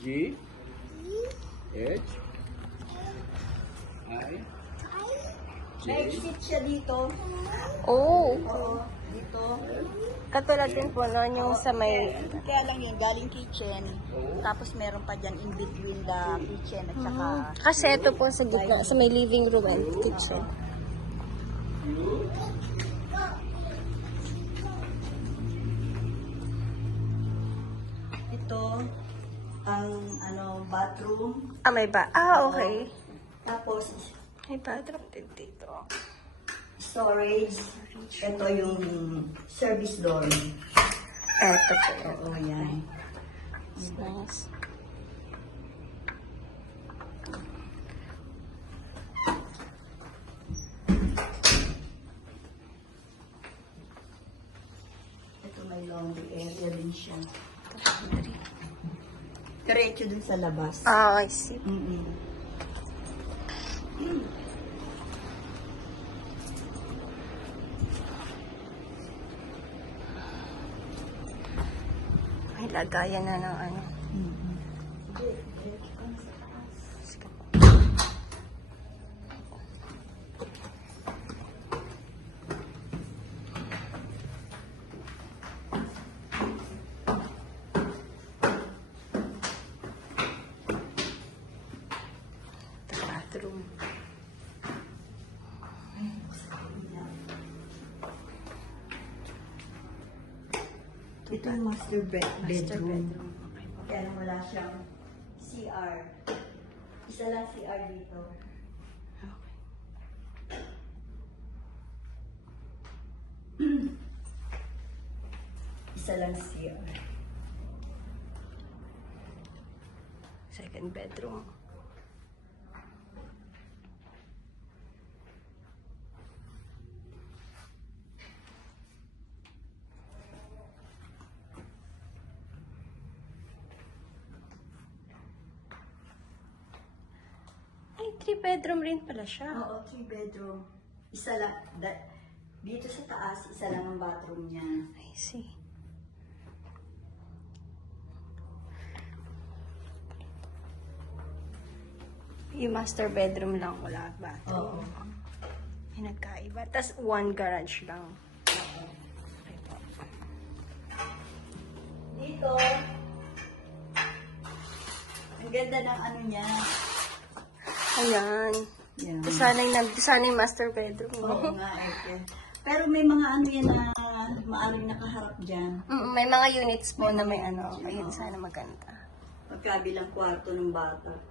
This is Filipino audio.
G, H, I, J. May exit siya dito. Oh, Oo, dito. katulad din po noon yung sa may... Kaya lang yun, galing kitchen. Tapos meron pa dyan in between the kitchen at saka... Kasi ito po sa gitna, sa may living room and kitchen. Ito, ang bathroom. Ah, may ba? Ah, okay. Tapos, May bathroom din dito. storage. Ito yung service door. Eto po. Oo, yan. It's nice. Ito may laundry area din siya. Diretso dun sa labas. Ah, I see. Mm-mm. May lagayan na ng ano. Bathroom. Ito yung master bedroom. bedroom. Okay po. Kaya lang wala siyang CR. Isa lang CR dito. Isa lang CR. Second bedroom. Ay, 3 bedroom rin pala siya. Oo, 3 bedroom. Isa lang. Dito sa taas, isa lang ang bathroom niya. I see. Yung master bedroom lang, wala bathroom. Oo. May nagkaiba. Tapos 1 garage lang. Okay po. Dito, ang ganda ng ano niya. Ayan. Yan. Sana yung master bedroom. Oo nga, eh. Pero may mga ano yan na maaring nakaharap dyan. May mga units po na may ano. Ayun, sana maganda. Magkabilang kwarto ng bata.